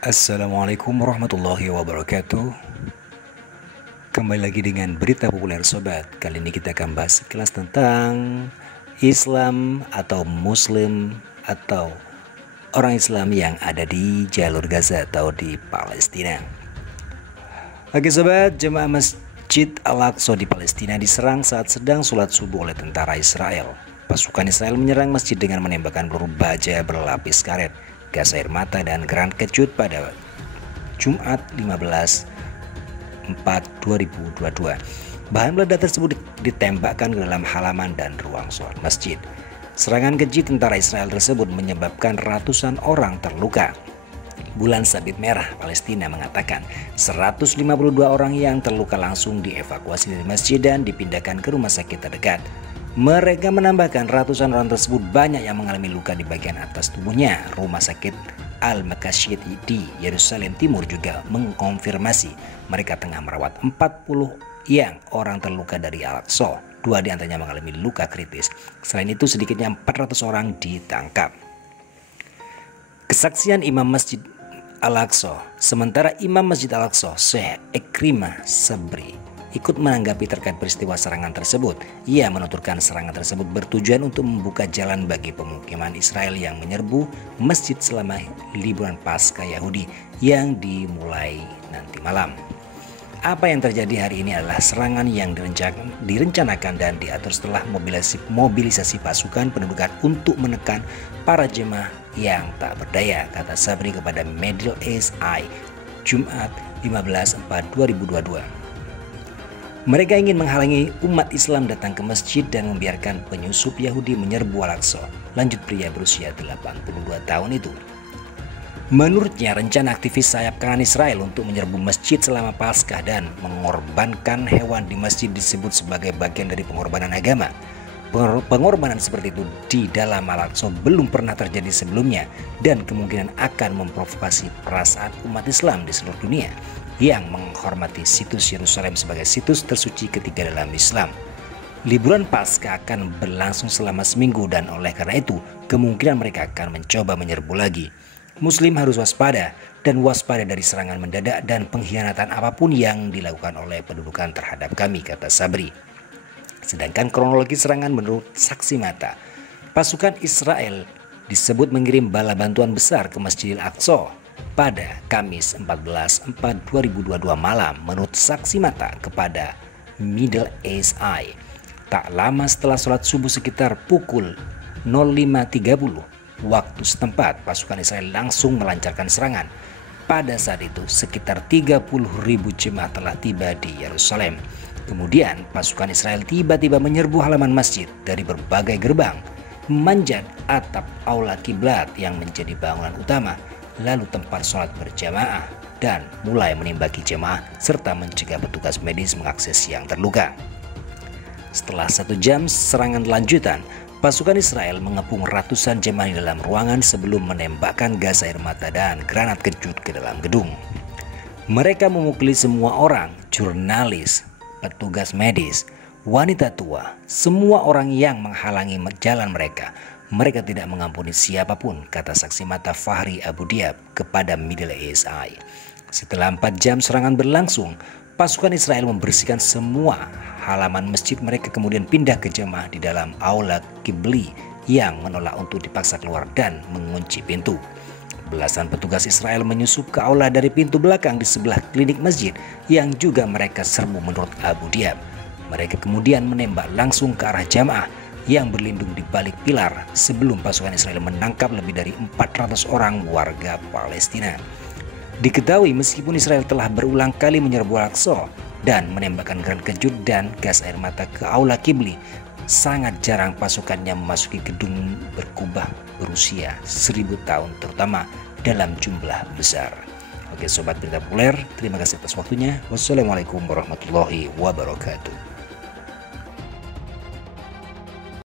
Assalamualaikum warahmatullahi wabarakatuh. Kembali lagi dengan berita populer sobat. Kali ini kita akan bahas sekilas tentang Islam atau Muslim atau orang Islam yang ada di jalur Gaza atau di Palestina. Oke sobat, jemaah Masjid Al-Aqsa di Palestina diserang saat sedang sholat subuh oleh tentara Israel. Pasukan Israel menyerang masjid dengan menembakkan peluru baja berlapis karet, gas air mata, dan granat kecut pada Jumat 15/4/2022. Bahan peledak tersebut ditembakkan ke dalam halaman dan ruang sholat masjid. Serangan keji tentara Israel tersebut menyebabkan ratusan orang terluka. Bulan Sabit Merah Palestina mengatakan 152 orang yang terluka langsung dievakuasi dari masjid dan dipindahkan ke rumah sakit terdekat. Mereka menambahkan ratusan orang tersebut banyak yang mengalami luka di bagian atas tubuhnya. Rumah sakit Al-Makashid di Yerusalem Timur juga mengkonfirmasi mereka tengah merawat 40 yang orang terluka dari Al-Aqsa. 2 diantaranya mengalami luka kritis. Selain itu sedikitnya 400 orang ditangkap. Kesaksian Imam Masjid Al-Aqsa. Sementara Imam Masjid Al-Aqsa, Syekh Ikrimah Sabri, ikut menanggapi terkait peristiwa serangan tersebut. Ia menuturkan serangan tersebut bertujuan untuk membuka jalan bagi pemukiman Israel yang menyerbu masjid selama liburan Paskah Yahudi yang dimulai nanti malam. Apa yang terjadi hari ini adalah serangan yang direncanakan dan diatur setelah mobilisasi pasukan pendudukan untuk menekan para jemaah yang tak berdaya, kata Sabri kepada Middle East Eye Jumat 15/4/2022. Mereka ingin menghalangi umat Islam datang ke masjid dan membiarkan penyusup Yahudi menyerbu Al-Aqsa, lanjut pria berusia 82 tahun itu. Menurutnya, rencana aktivis sayap kanan Israel untuk menyerbu masjid selama Paskah dan mengorbankan hewan di masjid disebut sebagai bagian dari pengorbanan agama. Pengorbanan seperti itu di dalam Al-Aqsa belum pernah terjadi sebelumnya dan kemungkinan akan memprovokasi perasaan umat Islam di seluruh dunia yang menghormati situs Yerusalem sebagai situs tersuci ketiga dalam Islam. Liburan Paskah akan berlangsung selama seminggu dan oleh karena itu kemungkinan mereka akan mencoba menyerbu lagi. Muslim harus waspada dari serangan mendadak dan pengkhianatan apapun yang dilakukan oleh pendudukan terhadap kami, kata Sabri. Sedangkan kronologi serangan menurut saksi mata, pasukan Israel disebut mengirim bala bantuan besar ke Masjidil Aqsa pada Kamis 14/4/2022 malam menurut saksi mata kepada Middle East Eye. Tak lama setelah sholat subuh sekitar pukul 05.30 waktu setempat, pasukan Israel langsung melancarkan serangan. Pada saat itu sekitar 30.000 jemaah telah tiba di Yerusalem. Kemudian pasukan Israel tiba-tiba menyerbu halaman masjid dari berbagai gerbang, memanjat atap aula kiblat yang menjadi bangunan utama, lalu tempat sholat berjamaah, dan mulai menembaki jemaah serta mencegah petugas medis mengakses yang terluka. Setelah 1 jam serangan lanjutan, pasukan Israel mengepung ratusan jemaah di dalam ruangan sebelum menembakkan gas air mata dan granat kecut ke dalam gedung. Mereka memukuli semua orang, jurnalis, petugas medis, wanita tua, semua orang yang menghalangi jalan mereka. Mereka tidak mengampuni siapapun, kata saksi mata Fahri Abu Diab kepada Middle East Eye. Setelah 4 jam serangan berlangsung, pasukan Israel membersihkan semua halaman masjid. Mereka kemudian pindah ke jemaah di dalam aula kibli yang menolak untuk dipaksa keluar dan mengunci pintu. Belasan petugas Israel menyusup ke aula dari pintu belakang di sebelah klinik masjid yang juga mereka serbu menurut Abu Diab. Mereka kemudian menembak langsung ke arah jamaah yang berlindung di balik pilar sebelum pasukan Israel menangkap lebih dari 400 orang warga Palestina. Diketahui meskipun Israel telah berulang kali menyerbu Al-Aqsa dan menembakkan granat kecut dan gas air mata ke aula kibli, sangat jarang pasukannya memasuki gedung berkubah berusia 1000 tahun terutama dalam jumlah besar. Oke sobat berita populer, terima kasih atas waktunya. Wassalamualaikum warahmatullahi wabarakatuh.